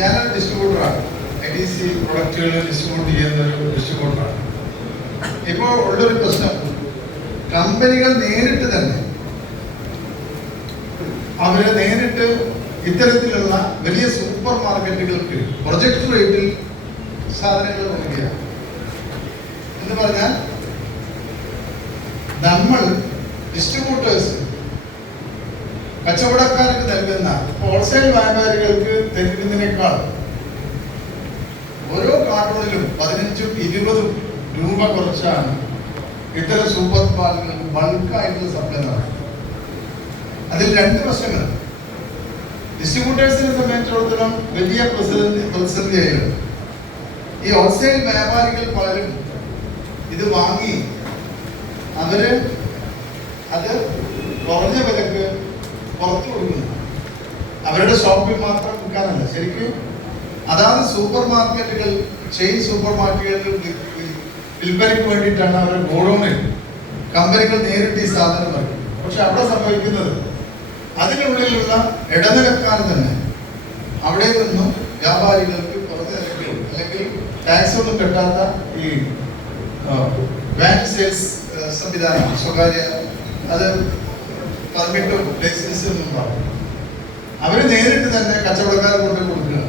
ഞാനൊരു ഡിസ്ട്രിബ്യൂട്ടറാണ്. ITC പ്രൊഡക്റ്റുകൾ distribute ചെയ്യുന്ന ഒരു ഡിസ്ട്രിബ്യൂട്ടറാണ്. ഇപ്പോൾ ഉള്ളൊരു പ്രശ്നം, കമ്പനികൾ നേരിട്ട് തന്നെ നേരിട്ട് ഇത്തരത്തിലുള്ള വലിയ സൂപ്പർ മാർക്കറ്റുകൾക്ക് പ്രൊജക്ട് റേറ്റിൽ സാധനങ്ങൾ നൽകുകയാണ്. എന്ന് പറഞ്ഞാൽ നമ്മൾ ഡിസ്ട്രിബ്യൂട്ടേഴ്സ് കച്ചവടക്കാർക്ക് നൽകുന്ന ഹോൾസെയിൽ വ്യാപാരികൾക്ക് തരുന്നതിനേക്കാൾ ഓരോ കാർട്ടൂണിലും 15-20 രൂപ കുറച്ചാണ് ഇത്തരം സൂപ്പർ മാർക്കറ്റുകൾക്ക് ബൾക്കായിട്ടുള്ള സപ്ലൈ നടക്കുന്നത്. അതിൽ രണ്ട് വശങ്ങൾ. ഡിസ്ട്രിബ്യൂട്ടേഴ്സിനെ സംബന്ധിച്ചിടത്തോളം വലിയ പ്രതിസന്ധിയായിരുന്നു. ഈ ഹോൾസെയിൽ വ്യാപാരികൾ പലരും ഇത് വാങ്ങി അത് കുറഞ്ഞ വിലക്ക് പുറത്തു കൊടുക്കുന്നു. അവരുടെ ഷോപ്പിൽ മാത്രം വിൽക്കാനല്ല, ശരിക്കും അതാത് സൂപ്പർ മാർക്കറ്റുകൾ, ചെയിൻ സൂപ്പർ മാർക്കറ്റുകളിൽ വിൽപ്പനയ്ക്ക് വേണ്ടിയിട്ടാണ് അവരുടെ ഗോഡൌണിൽ കമ്പനികൾ നേരിട്ട് ഈ സാധനം നൽകും. പക്ഷെ അവിടെ സംഭവിക്കുന്നത് അതിനുള്ളിലുള്ള ഇടനിലക്കാർ തന്നെ അവിടെ നിന്നും വ്യാപാരികൾക്ക് കുറഞ്ഞ നിരക്കിൽ അല്ലെങ്കിൽ ടാക്സ് ഒന്നും കെട്ടാത്ത ഈ വാറ്റ് സെയിൽസ് സംവിധാനം, സ്വകാര്യ അത് പെർമിറ്റും ലൈസൻസും ഒന്നും പറയും, അവര് നേരിട്ട് തന്നെ കച്ചവടക്കാർ കൊണ്ട് കൊടുക്കുക.